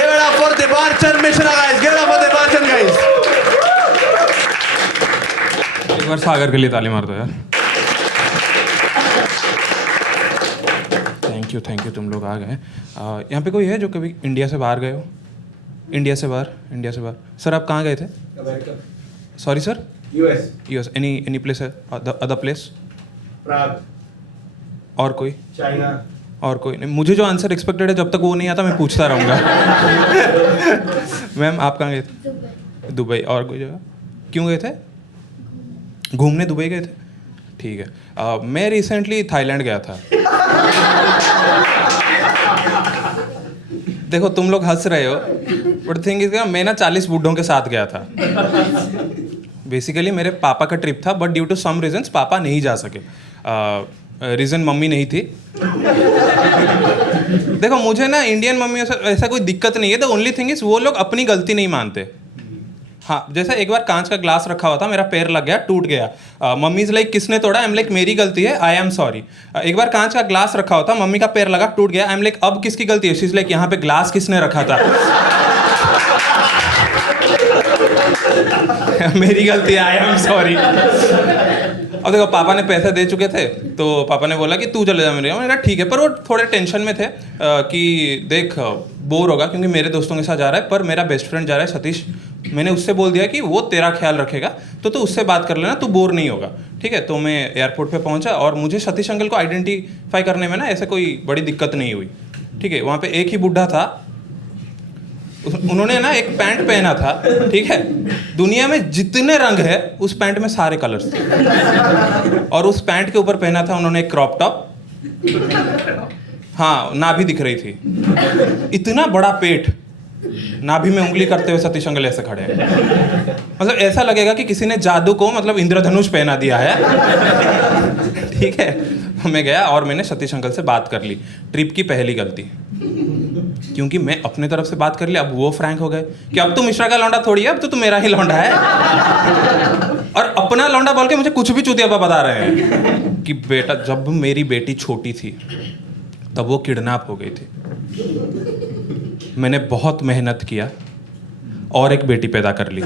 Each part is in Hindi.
Give it up for Debarchan Mishra, guys. Give it up for Debarchan, guys. एक बार सागर के लिए ताली मार दो यार. थैंक यू तुम लोग आ गए. यहाँ पे कोई है जो कभी इंडिया से बाहर गए हो? इंडिया से बाहर. सर आप कहाँ गए थे? America. Sorry sir. US. Any place other place? Prague. और कोई? चाइना. और कोई नहीं. मुझे जो आंसर एक्सपेक्टेड है जब तक वो नहीं आता मैं पूछता रहूँगा. मैम आप कहाँ गए थे? दुबई. और कोई जगह? क्यों गए थे? घूमने दुबई गए थे. ठीक है. मैं रिसेंटली थाईलैंड गया था. देखो तुम लोग हंस रहे हो बट थिंग इज मैं ना 40 बूढ़ों के साथ गया था. बेसिकली मेरे पापा का ट्रिप था but due to some reasons पापा नहीं जा सके. रीज़न मम्मी नहीं थी. देखो मुझे ना इंडियन मम्मियों से ऐसा कोई दिक्कत नहीं है. द ओनली थिंग इज वो लोग अपनी गलती नहीं मानते. हाँ जैसे एक बार कांच का ग्लास रखा हुआ था, मेरा पैर लग गया, टूट गया. मम्मी इज लाइक किसने तोड़ा? आई एम लाइक मेरी गलती है, आई एम सॉरी. एक बार कांच का ग्लास रखा हुआ था, मम्मी का पैर लगा, टूट गया, आई एम लाइक अब किसकी गलती है? शी इज लाइक यहाँ पे ग्लास किसने रखा था? मेरी गलती है, आई एम सॉरी. अब देखो पापा ने पैसे दे चुके थे तो पापा ने बोला कि तू चले जा मेरे. मैंने कहा ठीक है. पर वो थोड़े टेंशन में थे कि देख बोर होगा क्योंकि मेरे दोस्तों के साथ जा रहा है पर मेरा बेस्ट फ्रेंड जा रहा है सतीश. मैंने उससे बोल दिया कि वो तेरा ख्याल रखेगा तो तू उससे बात कर लेना, तू बोर नहीं होगा. ठीक है. तो मैं एयरपोर्ट पे पहुंचा और मुझे सतीश अंकल को आइडेंटिफाई करने में ना ऐसे कोई बड़ी दिक्कत नहीं हुई. ठीक है. वहाँ पे एक ही बुढ़ा था, उन्होंने ना एक पैंट पहना था. ठीक है. दुनिया में जितने रंग है उस पैंट में सारे कलर्स थे और उस पैंट के ऊपर पहना था उन्होंने एक क्रॉप टॉप. हाँ नाभि दिख रही थी. इतना बड़ा पेट, नाभि में उंगली करते हुए सतीश अंकल ऐसे खड़े हैं. मतलब ऐसा लगेगा कि किसी ने जादू को मतलब इंद्रधनुष पहना दिया है. ठीक है. मैं गया और मैंने सतीश अंकल से बात कर ली. ट्रिप की पहली गलती क्योंकि मैं अपने तरफ से बात कर ली. अब वो फ्रैंक हो गए कि अब तू मिश्रा का लौंडा थोड़ी है, अब तो मेरा ही लौंडा है. और अपना लौंडा बोल के मुझे कुछ भी चूतिया बता रहे हैं कि बेटा जब मेरी बेटी छोटी थी तब वो किडनैप हो गई थी. मैंने बहुत मेहनत किया और एक बेटी पैदा कर ली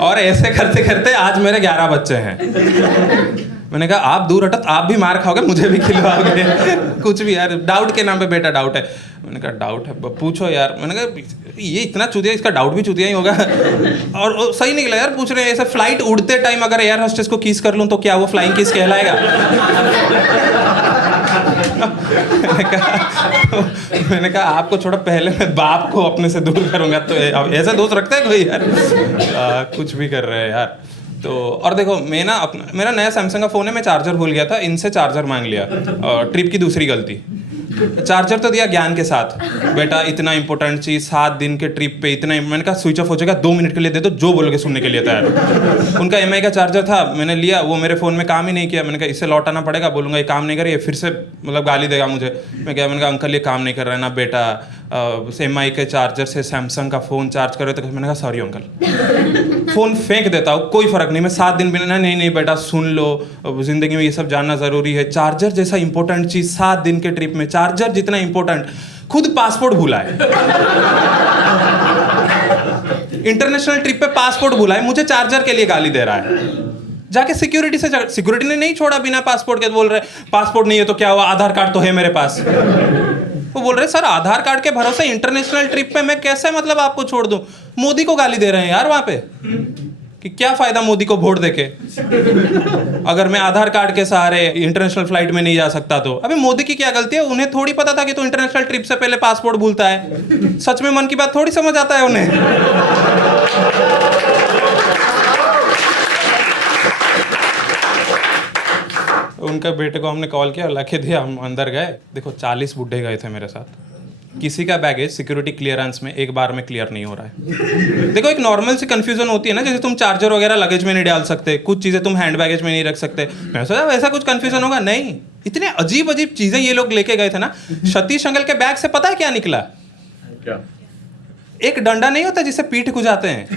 और ऐसे करते करते आज मेरे 11 बच्चे हैं. मैंने कहा आप दूर हटो, आप भी मार खाओगे, मुझे भी खिलवाओगे. कुछ भी यार. डाउट के नाम पे बेटा डाउट है. मैंने कहा डाउट है पूछो यार. मैंने कहा ये इतना चूतिया, इसका डाउट भी चूतिया ही होगा. और सही निकला यार. पूछ रहे हैं ऐसे फ्लाइट उड़ते टाइम अगर एयर होस्टेस को किस कर लूँ तो क्या वो फ्लाइंग किस कहलाएगा? मैंने कहा आपको छोड़ो, पहले मैं बाप को अपने से दूर करूंगा. तो ऐसा दोस्त रखता है कोई यार? कुछ भी कर रहे हैं यार. तो और देखो मैं ना मेरा नया सैमसंग का फ़ोन है, मैं चार्जर भूल गया था, इनसे चार्जर मांग लिया. ट्रिप की दूसरी गलती. चार्जर तो दिया ज्ञान के साथ, बेटा इतना इंपॉर्टेंट चीज़ 7 दिन के ट्रिप पे इतना. मैंने कहा स्विच ऑफ हो जाएगा, 2 मिनट के लिए दे दो, जो बोलोगे सुनने के लिए तैयार. उनका MI का चार्जर था, मैंने लिया, वो मेरे फ़ोन में काम ही नहीं किया. मैंने कहा इससे लौटाना पड़ेगा, बोलूँगा ये काम नहीं करे, फिर से मतलब गाली देगा मुझे. मैंने कहा अंकल ये काम नहीं कर रहा है ना बेटा, MI के चार्जर से सैमसंग का फ़ोन चार्ज करो. तो मैंने कहा सॉरी अंकल, फ़ोन फेंक देता हूँ, कोई फ़र्क नहीं, मैं 7 दिन बिना. नहीं बेटा सुन लो, ज़िंदगी में ये सब जानना ज़रूरी है. चार्जर जैसा इंपॉर्टेंट चीज़ 7 दिन के ट्रिप में, चार्जर जितना इंपॉर्टेंट खुद पासपोर्ट भूला है. इंटरनेशनल ट्रिप पे पासपोर्ट भूला है, मुझे चार्जर के लिए गाली दे रहा है. जाके सिक्योरिटी ने नहीं छोड़ा बिना पासपोर्ट के. बोल रहे पासपोर्ट नहीं है तो क्या हुआ, आधार कार्ड तो है मेरे पास. वो बोल रहे सर आधार कार्ड के भरोसे इंटरनेशनल ट्रिप पे मैं कैसे मतलब आपको छोड़ दूं. मोदी को गाली दे रहे हैं यार वहां पे कि क्या फायदा मोदी को वोट देके अगर मैं आधार कार्ड के सहारे इंटरनेशनल फ्लाइट में नहीं जा सकता. तो अबे मोदी की क्या गलती है? उन्हें थोड़ी पता था कि तो इंटरनेशनल ट्रिप से पहले पासपोर्ट भूलता है. सच में मन की बात थोड़ी समझ आता है उन्हें. उनका बेटे को हमने कॉल किया, लाके दिया, हम अंदर गए. देखो 40 बुड्ढे गए थे मेरे साथ. किसी का बैगेज सिक्योरिटी क्लियरेंस में एक बार में क्लियर नहीं हो रहा है. देखो एक नॉर्मल सी कंफ्यूजन होती है ना, जैसे तुम चार्जर वगैरह लगेज में नहीं डाल सकते, कुछ चीज़ें तुम हैंड बैगेज में नहीं रख सकते. मैं सोचा वैसा कुछ कंफ्यूजन होगा, नहीं. इतने अजीब अजीब चीज़ें ये लोग लेके गए थे ना. सतीश अंकल के बैग से पता है क्या निकला? क्या? एक डंडा नहीं होता जिससे पीठ गुजाते हैं,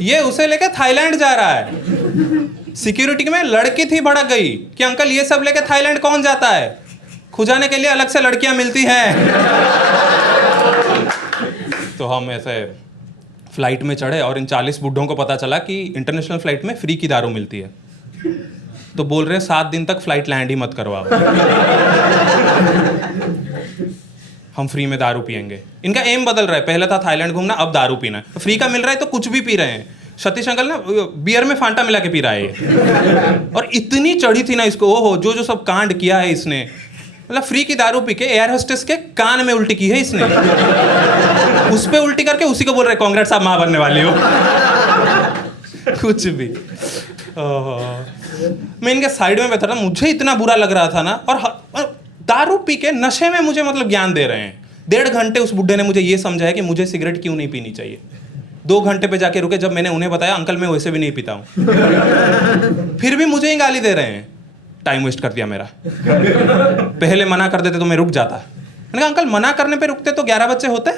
ये उसे लेके थाईलैंड जा रहा है. सिक्योरिटी में लड़की थी भड़क गई कि अंकल ये सब लेके थाईलैंड कौन जाता है. खुजाने के लिए अलग से लड़कियां मिलती हैं। तो हम ऐसे फ्लाइट में चढ़े और इन 40 बुड्ढों को पता चला कि इंटरनेशनल फ्लाइट में फ्री की दारू मिलती है। तो बोल रहे 7 दिन तक फ्लाइट लैंड ही मत करवाओ, हम फ्री में दारू पियेंगे। इनका एम बदल रहा है, पहले था थाईलैंड घूमना, अब दारू पीना। फ्री का मिल रहा है तो कुछ भी पी रहे हैं। सतीश अंकल ना बियर में फांटा मिला के पी रहा है ये। और इतनी चढ़ी थी ना इसको, ओहो जो सब कांड किया है इसने। मतलब फ्री की दारू पी के एयर होस्टेस के कान में उल्टी की है इसने। उस पे उल्टी करके उसी को बोल रहे कांग्रेस आप मां बनने वाली हो। कुछ भी। मैं इनके साइड में बैठा था, मुझे इतना बुरा लग रहा था ना। और दारू पी के नशे में मुझे मतलब ज्ञान दे रहे हैं। 1.5 घंटे उस बुड्ढे ने मुझे ये समझाया कि मुझे सिगरेट क्यों नहीं पीनी चाहिए। 2 घंटे पे जाके रुके जब मैंने उन्हें बताया अंकल मैं वैसे भी नहीं पीता हूँ। फिर भी मुझे ही गाली दे रहे हैं। टाइम वेस्ट कर दिया मेरा। पहले मना कर देते तो मैं रुक जाता। मैंने कहा अंकल मना करने पे रुकते तो 11 बच्चे होते।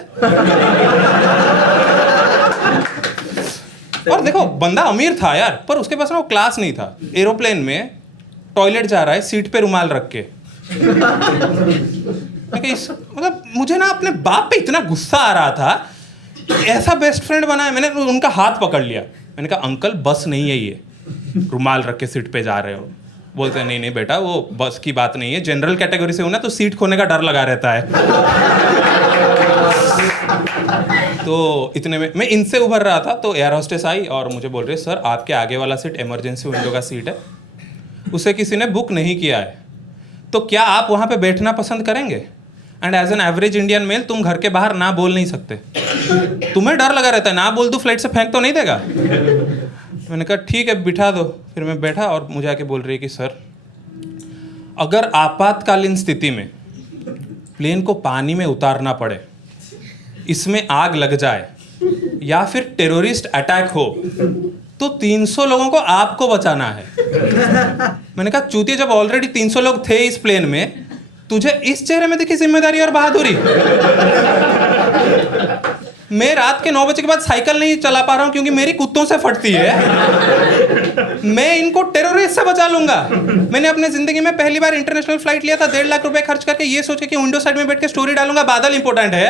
और देखो बंदा अमीर था यार, पर उसके पास ना वो क्लास नहीं था। एरोप्लेन में टॉयलेट जा रहा है, सीट पे रुमाल रख के। मतलब मुझे ना अपने बाप पे इतना गुस्सा आ रहा था, ऐसा बेस्ट फ्रेंड बनाया। मैंने उनका हाथ पकड़ लिया, मैंने कहा अंकल बस नहीं है ये, रुमाल रख के सीट पे जा रहे हो। बोलते हैं नहीं नहीं बेटा वो बस की बात नहीं है, जनरल कैटेगरी से हो ना तो सीट खोने का डर लगा रहता है। तो इतने में मैं इनसे उभर रहा था तो एयर होस्टेस आई और मुझे बोल रही है सर आपके आगे वाला सीट इमरजेंसी विंडो का सीट है, उसे किसी ने बुक नहीं किया है, तो क्या आप वहाँ पे बैठना पसंद करेंगे? And as an average Indian male तुम घर के बाहर ना बोल नहीं सकते, तुम्हें डर लगा रहता है ना बोल दूँ फ्लाइट से फेंक तो नहीं देगा। मैंने कहा ठीक है बिठा दो। फिर मैं बैठा और मुझे आके बोल रही है कि सर अगर आपातकालीन स्थिति में प्लेन को पानी में उतारना पड़े, इसमें आग लग जाए या फिर टेररिस्ट अटैक हो तो 300 लोगों को आपको बचाना है। मैंने कहा चूतिया जब ऑलरेडी 300 लोग थे इस प्लेन में, तुझे इस चेहरे में दिखी जिम्मेदारी और बहादुरी? मैं रात के 9 बजे के बाद साइकिल नहीं चला पा रहा हूं क्योंकि मेरी कुत्तों से फटती है। मैं इनको टेररिस्ट से बचा लूंगा। मैंने अपने जिंदगी में पहली बार इंटरनेशनल फ्लाइट लिया था 1.5 लाख रुपए खर्च करके, ये सोच के कि विंडो साइड में बैठ के स्टोरी डालूंगा, बादल इंपॉर्टेंट है।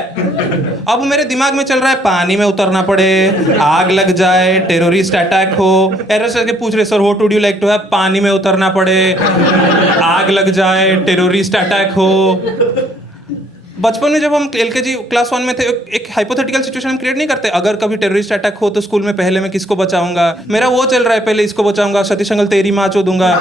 अब मेरे दिमाग में चल रहा है पानी में उतरना पड़े, आग लग जाए, टेररिस्ट अटैक हो। एयरहोस्टेस के पूछ रहे sir what would you like to have, पानी में उतरना पड़े, आग लग जाए, टेररिस्ट अटैक हो। बचपन में जब हम LKG क्लास 1 में थे एक हाइपोथेटिकल सिचुएशन हम क्रिएट नहीं करते, अगर कभी टेररिस्ट अटैक हो तो स्कूल में पहले मैं किसको बचाऊंगा? मेरा वो चल रहा है पहले इसको बचाऊंगा, सतीश अंकल तेरी माँ चो दूंगा।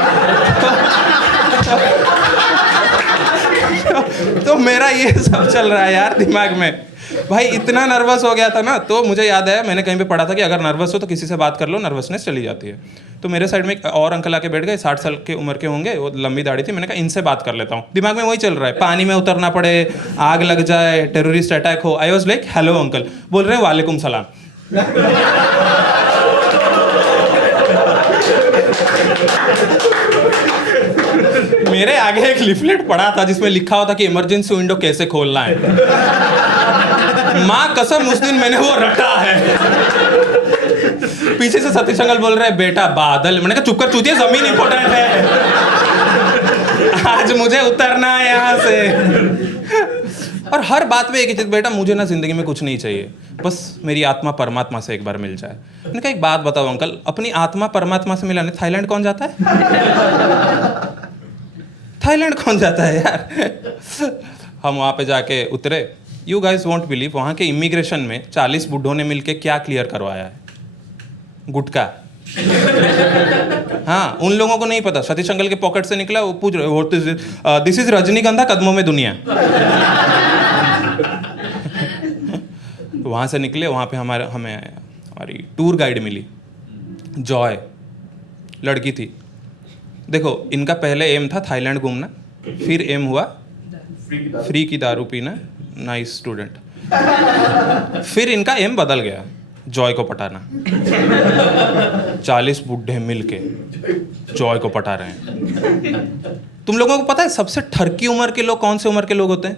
तो मेरा ये सब चल रहा है यार दिमाग में। भाई इतना नर्वस हो गया था ना, तो मुझे याद आया मैंने कहीं पे पढ़ा था कि अगर नर्वस हो तो किसी से बात कर लो, नर्वसनेस चली जाती है। तो मेरे साइड में एक और अंकल आके बैठ गए, 60 साल के उम्र के होंगे, वो लंबी दाढ़ी थी। मैंने कहा इनसे बात कर लेता हूँ। दिमाग में वही चल रहा है, पानी में उतरना पड़े, आग लग जाए, टेररिस्ट अटैक हो। I was like hello uncle. बोल रहे हैं वालेकुम सलाम। मेरे आगे एक लिफलेट पड़ा था जिसमें लिखा हुआ था कि इमरजेंसी विंडो कैसे खोलना है। माँ कसम उस दिन मैंने वो रटा है। पीछे से सतीश अंकल बोल रहे हैं बेटा बादल। मैंने कहा चुप कर चूतिया, जमीन इंपॉर्टेंट है, आज मुझे उतरना है यहाँ से। और हर बात में एक ही चीज, बेटा मुझे ना जिंदगी में कुछ नहीं चाहिए, बस मेरी आत्मा परमात्मा से एक बार मिल जाए। मैंने कहा एक बात बताओ अंकल, अपनी आत्मा परमात्मा से मिलाने थाईलैंड कौन जाता है? थाईलैंड कौन जाता है यार? हम वहाँ पे जाके उतरे। यू गाइज वॉन्ट बिलीव, वहाँ के इमिग्रेशन में 40 बुड्ढों ने मिलके क्या क्लियर करवाया है? गुटका। हाँ, उन लोगों को नहीं पता। सतीश अंकल के पॉकेट से निकला, वो पूछ रहे दिस इज रजनीगंधा कदमों में दुनिया। वहाँ से निकले, वहाँ पे हमारी टूर गाइड मिली, जॉय लड़की थी। देखो इनका पहले एम था थाईलैंड घूमना, फिर एम हुआ फ्री की दारू पीना, नाइस स्टूडेंट। फिर इनका एम बदल गया, जॉय को पटाना। 40 बुड्ढे मिलके जॉय को पटा रहे हैं। तुम लोगों को पता है सबसे ठरकी उम्र के लोग कौन से उम्र के लोग होते हैं?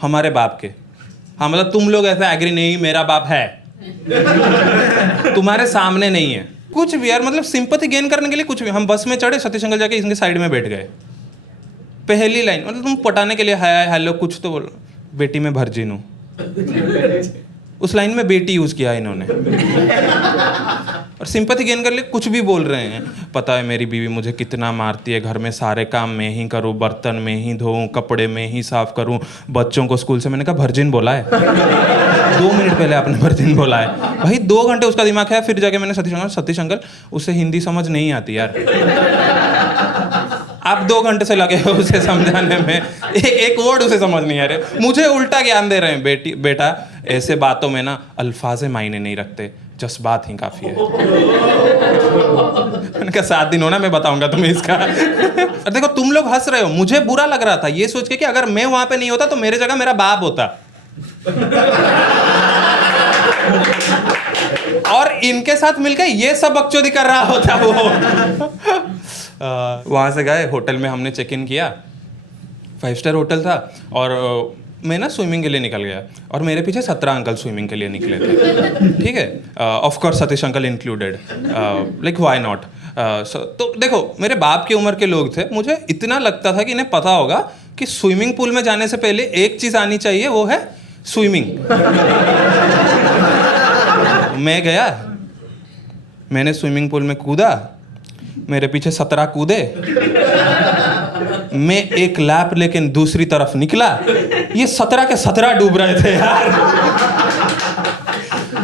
हमारे बाप के। हाँ मतलब तुम लोग ऐसा एग्री नहीं मेरा बाप है, तुम्हारे सामने नहीं है कुछ भी यार, मतलब सिंपैथी गेन करने के लिए कुछ भी। हम बस में चढ़े, सतीश अंकल जाके इनके साइड में बैठ गए। पहली लाइन मतलब तुम पटाने के लिए हाय हेलो कुछ तो बोलो, बेटी मैं वर्जिन हूँ। उस लाइन में बेटी यूज किया इन्होंने और सिंपैथी गेन कर लिए कुछ भी बोल रहे हैं। पता है मेरी बीवी मुझे कितना मारती है, घर में सारे काम मैं ही करूँ, बर्तन में ही धोऊं, कपड़े में ही साफ करूँ, बच्चों को स्कूल से। मैंने कहा वर्जिन बोला है 2 मिनट पहले आपने वर्जिन बोला है भाई। 2 घंटे उसका दिमाग है। फिर जाके मैंने सतीश अंकल उसे हिंदी समझ नहीं आती यार। आप 2 घंटे से लगे हो उसे समझाने में, एक वर्ड उसे समझ नहीं आ रहे। मुझे उल्टा ज्ञान दे रहे हैं, बेटा ऐसे बातों में ना अल्फाज मायने नहीं रखते, जज्बात ही काफी है। मैंने कहा 7 दिन होना मैं बताऊंगा तुम्हें इसका। और देखो तुम लोग हंस रहे हो, मुझे बुरा लग रहा था ये सोच के कि अगर मैं वहां पे नहीं होता तो मेरे जगह मेरा बाप होता और इनके साथ मिलकर ये सब बकचोदी कर रहा होता वो। वहाँ से गए, होटल में हमने चेक इन किया, 5 स्टार होटल था। और मैं ना स्विमिंग के लिए निकल गया और मेरे पीछे 17 अंकल स्विमिंग के लिए निकले थे। ठीक है, of course Satish uncle included, like why not. तो देखो मेरे बाप की उम्र के लोग थे, मुझे इतना लगता था कि इन्हें पता होगा कि स्विमिंग पूल में जाने से पहले एक चीज़ आनी चाहिए, वो है स्विमिंग। मैं गया, मैंने स्विमिंग पूल में कूदा, मेरे पीछे 17 कूदे, मैं एक लैप लेकिन दूसरी तरफ निकला, ये 17 के 17 डूब रहे थे यार।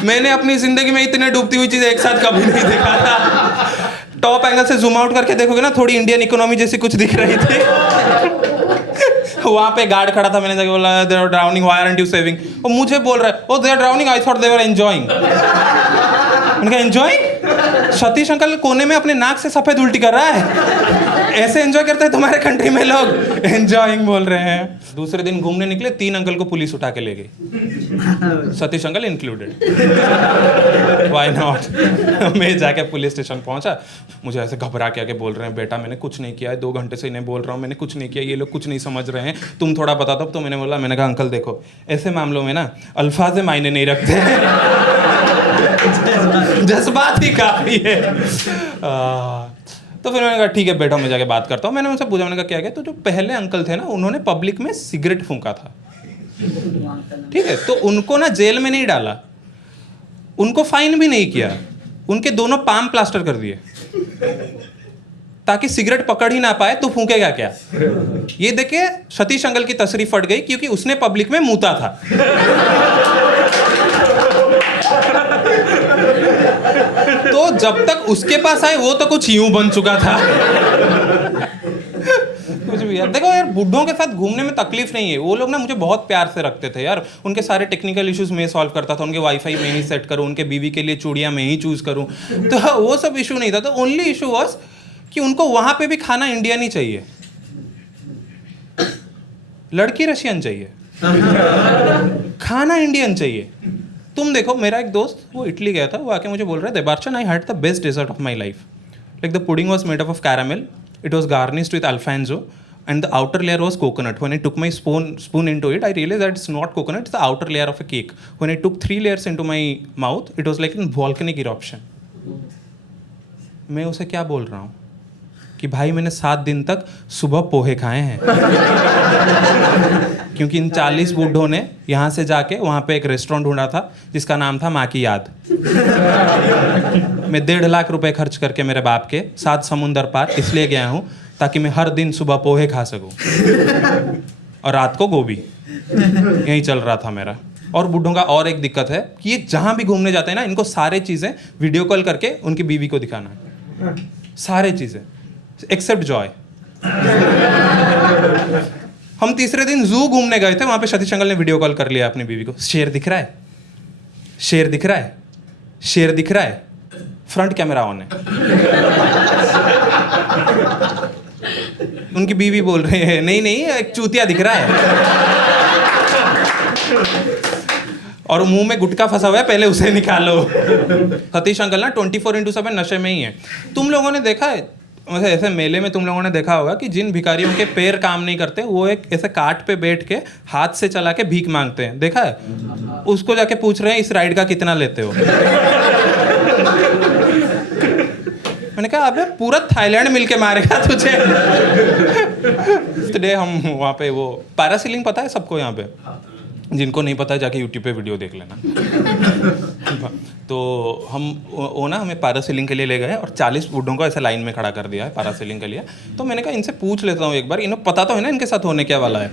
मैंने अपनी जिंदगी में इतने डूबती हुई चीजें एक साथ कभी नहीं देखा था। टॉप एंगल से जूम आउट करके देखोगे ना, थोड़ी इंडियन इकोनॉमी जैसी कुछ दिख रही थी। वहां पे गार्ड खड़ा था, मैंने जाके बोला they are drowning, why aren't you saving? वो मुझे बोल रहा है oh they are drowning, I thought they were enjoying. मैंने कहा एंजॉयिंग? सतीश अंकल कोने में अपने नाक से सफेद उल्टी कर रहा है, ऐसे एंजॉय करते हैं तुम्हारे कंट्री में लोग? एंजॉयिंग बोल रहे हैं। दूसरे दिन घूमने निकले, 3 अंकल को पुलिस उठा के ले गई, Satish uncle included. Why not? मैं जाके पुलिस स्टेशन पहुंचा, मुझे ऐसे घबरा के आके बोल रहे हैं बेटा मैंने कुछ नहीं किया है, 2 घंटे से इन्हें बोल रहा हूँ मैंने कुछ नहीं किया, ये लोग कुछ नहीं समझ रहे हैं, तुम थोड़ा बता दो। तो मैंने बोला, मैंने कहा अंकल देखो ऐसे मामलों में ना अल्फाज मायने नहीं रखते, जज्बात ही काफी है। तो फिर मैंने कहा ठीक है बेटा मैं जाके बात करता हूँ। मैंने उनसे पूछा, मैंने कहा क्या? तो जो पहले अंकल थे ना उन्होंने पब्लिक में सिगरेट फूंका था, ठीक है, तो उनको ना जेल में नहीं डाला, उनको फाइन भी नहीं किया, उनके दोनों पाम प्लास्टर कर दिए ताकि सिगरेट पकड़ ही ना पाए तो फूंकेगा क्या। ये देखे सतीश अंकल की तसरी फट गई क्योंकि उसने पब्लिक में मूता था। तो जब तक उसके पास आए वो तो कुछ यूं बन चुका था। कुछ भी यार, देखो यार बुड्ढों के साथ घूमने में तकलीफ नहीं है, वो लोग ना मुझे बहुत प्यार से रखते थे यार। उनके सारे टेक्निकल इश्यूज मैं सॉल्व करता था, उनके वाईफाई में ही सेट करूँ, उनके बीवी के लिए चूड़ियाँ मैं ही चूज करूँ, तो वो सब इशू नहीं था। तो ओनली इशू वॉज कि उनको वहां पे भी खाना इंडियन ही चाहिए, लड़की रशियन चाहिए, खाना इंडियन चाहिए। तुम देखो मेरा एक दोस्त वो इटली गया था, वो आके मुझे बोल रहा है Debarchan I had the best dessert of my life, like the pudding was made up of caramel, it was garnished with alphonso and the outer layer was coconut. When I took my spoon into it, I realized that it's not coconut, it's the outer layer of a cake. When I took 3 layers into my mouth, it was like a volcanic eruption. मैं उसे क्या बोल रहा हूँ कि भाई मैंने 7 दिन तक सुबह पोहे खाए हैं क्योंकि इन 40 बूढ़ों ने यहाँ से जाके वहाँ पे एक रेस्टोरेंट ढूंढा था जिसका नाम था माँ की याद। मैं 1.5 लाख रुपए खर्च करके मेरे बाप के 7 समुंदर पार इसलिए गया हूँ ताकि मैं हर दिन सुबह पोहे खा सकूं और रात को गोभी। यही चल रहा था मेरा। और बूढ़ों का और एक दिक्कत है कि ये जहाँ भी घूमने जाते हैं ना, इनको सारे चीज़ें वीडियो कॉल करके उनकी बीवी को दिखाना है, सारे चीज़ें एक्सेप्ट जॉय। हम तीसरे दिन जू घूमने गए थे, वहाँ पे सतीश अंकल ने वीडियो कॉल कर लिया अपनी बीवी को, शेर दिख रहा है, शेर दिख रहा है, शेर दिख रहा है, फ्रंट कैमरा ऑन है। उनकी बीवी बोल रहे हैं नहीं नहीं एक चूतिया दिख रहा है और मुंह में गुटखा फंसा हुआ है, पहले उसे निकालो। सतीश अंकल ना 24/7 नशे में ही है। तुम लोगों ने देखा है वैसे ऐसे मेले में तुम लोगों ने देखा होगा कि जिन भिखारियों के पैर काम नहीं करते वो एक ऐसे काट पे बैठ के हाथ से चला के भीख मांगते हैं, देखा है? उसको जाके पूछ रहे हैं इस राइड का कितना लेते हो। मैंने कहा अबे पूरा थाईलैंड मिलके मारेगा तुझे। टुडे हम वहाँ पे वो पैरासीलिंग पता है सबको यहाँ पे, जिनको नहीं पता है जाके यूट्यूब पे वीडियो देख लेना। तो हम वो ना हमें पैरासीलिंग के लिए ले गए और 40 बूढ़ों को ऐसे लाइन में खड़ा कर दिया है पैरासीलिंग के लिए। तो मैंने कहा इनसे पूछ लेता हूँ एक बार, इन्हें पता तो है ना इनके साथ होने क्या वाला है।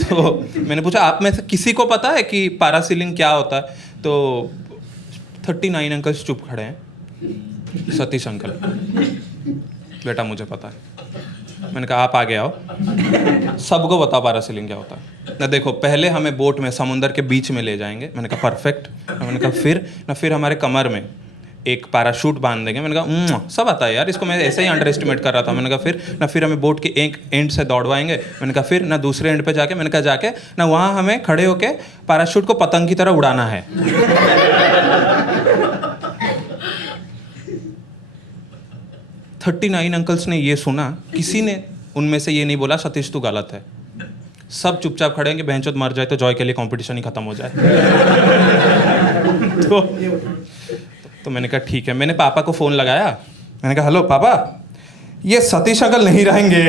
तो मैंने पूछा आप में से किसी को पता है कि पैरासीलिंग क्या होता है? तो 39 अंकल्स चुप खड़े हैं। सतीश अंकल, बेटा मुझे पता है। मैंने कहा आप आगे आओ, सबको बता पैरासीलिंग क्या होता है ना। देखो पहले हमें बोट में समुंदर के बीच में ले जाएंगे। मैंने कहा परफेक्ट। मैंने कहा फिर हमारे कमर में एक पैराशूट बांध देंगे। मैंने कहा सब आता है यार, इसको मैं ऐसे ही अंडर एस्टिमेट कर रहा था। मैंने कहा फिर हमें बोट के एक एंड से दौड़वाएंगे। मैंने कहा फिर ना दूसरे एंड पे जाके, मैंने कहा जाके ना वहाँ हमें खड़े होके पैराशूट को पतंग की तरह उड़ाना है। 39 अंकल्स ने ये सुना, किसी ने उनमें से ये नहीं बोला सतीश तू गलत है। सब चुपचाप खड़े हैं कि बहनचोद मर जाए तो जॉय के लिए कंपटीशन ही खत्म हो जाए। तो मैंने कहा ठीक है। मैंने पापा को फ़ोन लगाया। मैंने कहा हेलो पापा, ये सतीश अंकल नहीं रहेंगे।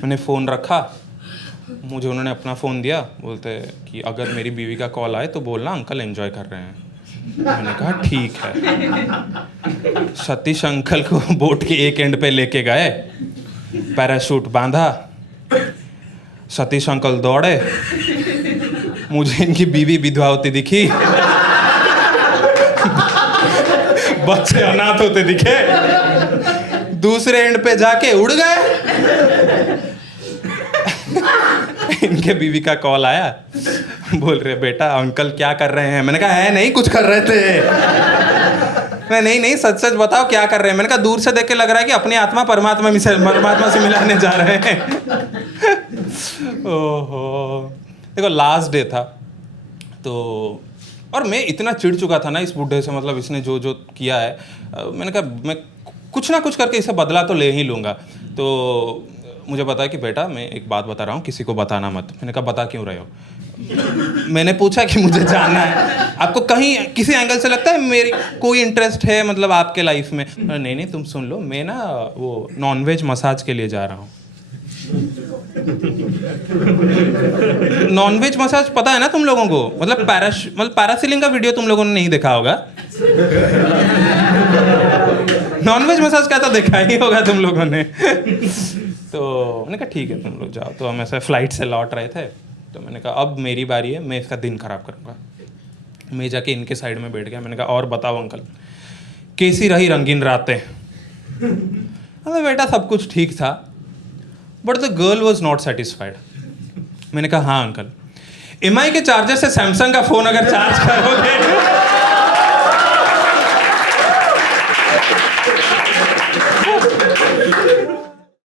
मैंने फ़ोन रखा, मुझे उन्होंने अपना फ़ोन दिया, बोलते कि अगर मेरी बीवी का कॉल आए तो बोलना अंकल एंजॉय कर रहे हैं। मैंने कहा ठीक है। सतीश अंकल को बोट के एक एंड पे लेके गए, पैराशूट बांधा, सतीश अंकल दौड़े, मुझे इनकी बीवी विधवा होती दिखी, बच्चे अनाथ होते दिखे, दूसरे एंड पे जाके उड़ गए। इनके बीवी का कॉल आया, बोल रहे बेटा अंकल क्या कर रहे हैं? मैंने कहा है नहीं कुछ कर रहे थे। नहीं सच सच बताओ क्या कर रहे हैं? मैंने कहा दूर से देख के लग रहा है कि अपनी आत्मा परमात्मा से मिलाने जा रहे हैं। ओहो, देखो लास्ट डे था तो, और मैं इतना चिढ़ चुका था ना इस बूढ़े से, मतलब इसने जो जो किया है। मैंने कहा मैं कुछ ना कुछ करके इसे बदला तो ले ही लूँगा। तो मुझे पता है कि बेटा मैं एक बात बता रहा हूँ, किसी को बताना मत। मैंने कहा बता क्यों रहे हो? मैंने पूछा कि मुझे जानना है, आपको कहीं किसी एंगल से लगता है मेरी कोई इंटरेस्ट है मतलब आपके लाइफ में? नहीं तुम सुन लो, मैं ना वो नॉनवेज मसाज के लिए जा रहा हूँ। नॉनवेज मसाज पता है ना तुम लोगों को? मतलब पैरासीलिंग का वीडियो तुम लोगों ने नहीं देखा होगा। नॉनवेज मसाज का तो देखा ही होगा तुम लोगों ने। तो मैंने कहा ठीक है तुम लोग जाओ। तो हम ऐसे फ्लाइट से लौट रहे थे, तो मैंने कहा अब मेरी बारी है, मैं इसका दिन खराब करूँगा। मैं जाके इनके साइड में बैठ गया। मैंने कहा और बताओ अंकल कैसी रही रंगीन रातें? अरे बेटा सब कुछ ठीक था, but the girl was not satisfied. मैंने कहा हाँ अंकल, MI के चार्जर से सैमसंग का फ़ोन अगर चार्ज करोगे